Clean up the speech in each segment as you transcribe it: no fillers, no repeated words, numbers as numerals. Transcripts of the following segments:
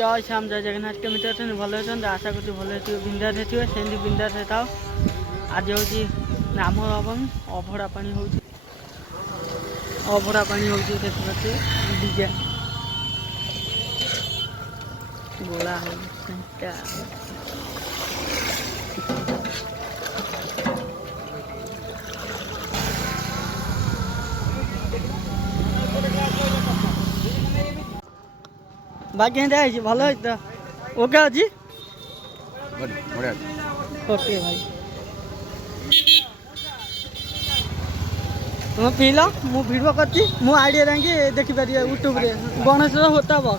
जय श्याम जय जगन्नाथ केमी अच्छा भल अच्छा आशा कर भल बिंदास थे सेमती बिंदास था। आज हूँ नाम नवमी अभड़ा पानी हो अभड़ा पानी हूँ देखिए डीजे गोला हो भाई केंद्र है भल है ओके अच्छी ओके भाई तुम पील मु भिडियो करती मु आईडिया रही देखिपार यूट्यूब रे गणेश होता भाई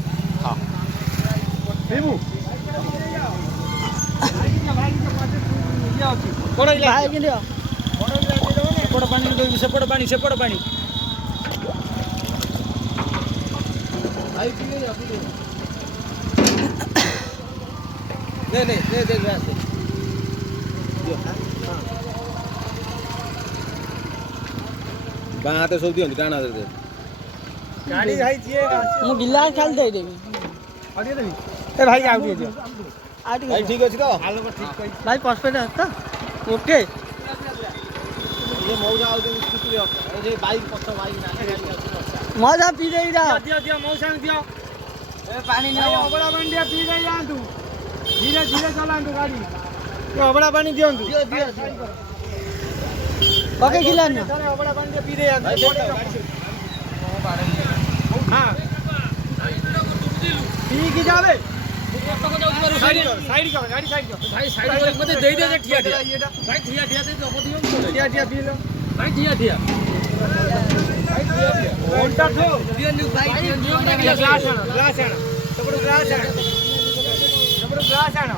सेपट पानी नहीं बाँ हाथ सब दियो डाण हाथ दे गाड़ी भाई जिए मु गिलास खाली दे देबी अरे देबी ए भाई आउ दियो भाई ठीक अछि तो हालो ठीक कहि भाई परफेक्ट है तो ओके ये मौजा आउ दे स्कूटी ए जे बाइक पछ बाइक ना गाड़ी मजा पी दे रा दियो मौसा दियो ए पानी ना अबड़ा बंडिया पी गई जांतु धीरे धीरे चलांतु गाड़ी तो अबड़ा पानी दियंतु दियो ओके गिलास ना अबड़ा बंडिया पी दे जांतु हां पी की जावे साइड कर गाड़ी साइड कर भाई साइड कर मते दे दे ठिया ठिया भाई ठिया ठिया दे दबो दियो ठिया ठिया पी लो भाई ठिया ठिया घंटा थो दियो भाई दियो ग्लास आनो सबरो ग्लास आनो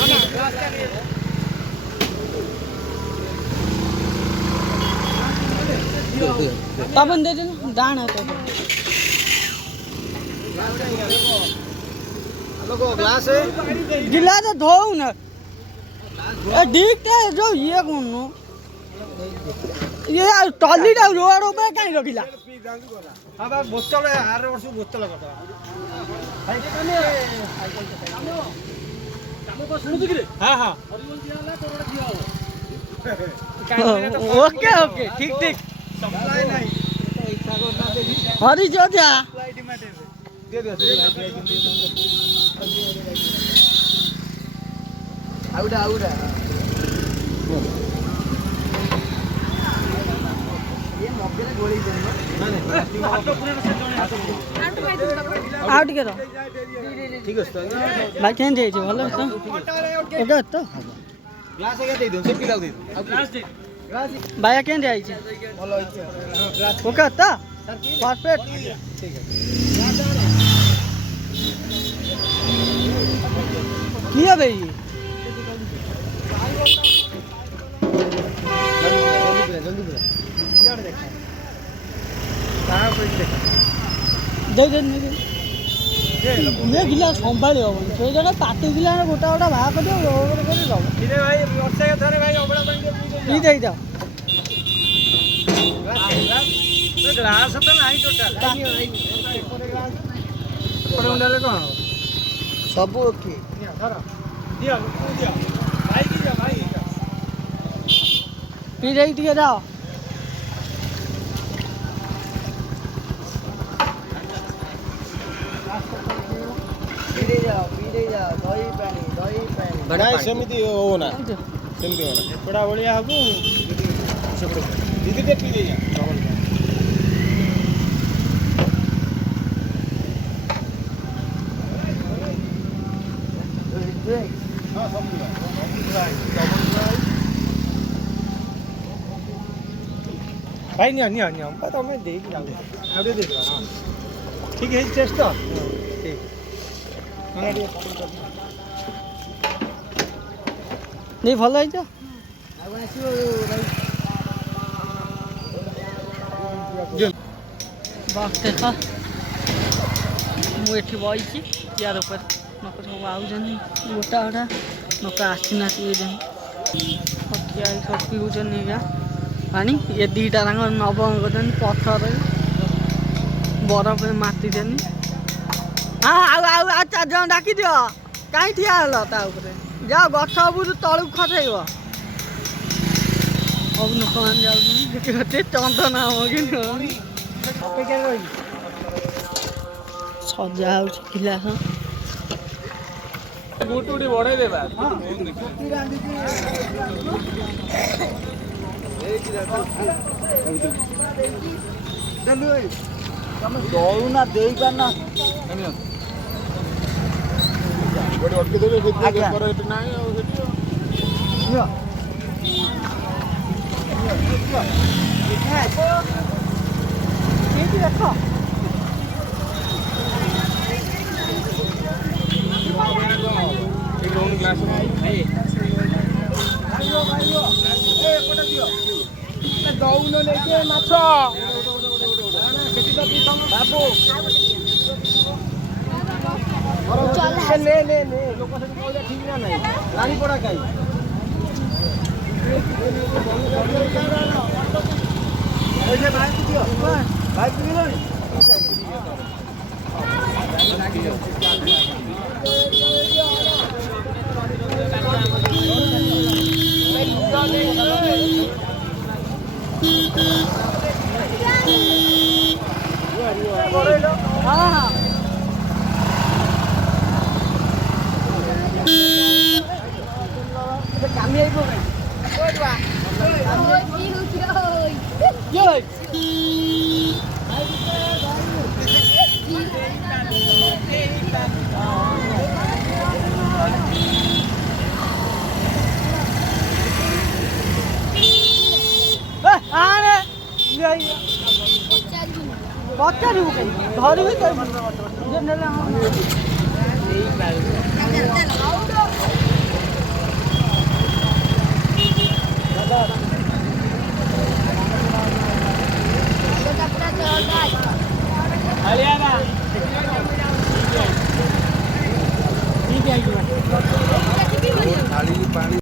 ना ग्लास का लिए पावन दे दे दान है तो लोगो ग्लास है गिलास धो ना देखते जो ये कौन नो ये टॉली टा रोड पे काई रखिला हां बा बोतल आर वर्ष बोतल कटा भाई कने काम को सुनु कि रे हां हां हरिवल दियाला तोरडा दिया हो ओके ओके ठीक ठीक सप्लाई नहीं हरी जो जा दे दे आउडा ये मग्गे रे गोली दे ना हाथ पूरे से जणे आउट करो ठीक है तो भाई केन जे भलो तो ओके तो ग्लास आगे दे दो से पिला दे ग्लास दे ग्लास भाई केन जे भलो है ग्लास ओके तो परफेक्ट ठीक है किया भाई जल्दी यार देख कहां कोई देख दे ये गिलास संभाली हम से जगह पाटी गिलास गोटा गोटा भाग कर दो रोड कर दो इने भाई वर्षा के थारे भाई ओबड़ा बन के पी दे जा ग्लास तो नहीं टोटल पर उंडाले कोन सब ओके धर दिया भाई की जा भाई पी रही थी जाओ पी जाओ दही पानी बड़ा समिति हो ना समिति हो ना बड़ा बढ़िया हबु दीदी के पी दे जा हां सब भाई नहीं पता मैं देख जाऊँ अरे देख हां ठीक है टेस्ट तो ठीक नहीं भल है तो बस देख मुझे बही चेयर ऊपर लोक सब आउन गोटा गोटा लोक आसीना सब पीऊन पानी ये दीटा नव कर पथर बरफ माति ହଁ ଆଉ 4 ଜଣ ଡାକି ଦିଅ କାହିଁ ଠିଆ ହେଲ ତା ଉପରେ ଯାଅ ଗଛ ଉପରୁ ତଳକୁ ଖସେଇବ ସବୁ ଲୋକମାନେ ଯାଉଛନ୍ତି ଗୋଟେ ଚନ୍ଦନ ହବ କିନ୍ତୁ ସଜା ହଉଛି ଗିଲାସ ଗୁଟୁଟି ବଢେଇ ଦେବା ଦଉନା ଦେଇପାରୁନା ଦେଖ ଦଉନ ନେଇକି ମାଛ ବାବୁ ନେ ଲୋକ ସେଠି କହିଲେ ଠିକ ନା ନାହିଁ ରାଣୀ ପଡା କାଇ ବାଇକ୍ କିଣିଲଣି କାଲି ପଚାରିବୁ ଧରିବି ପାଣି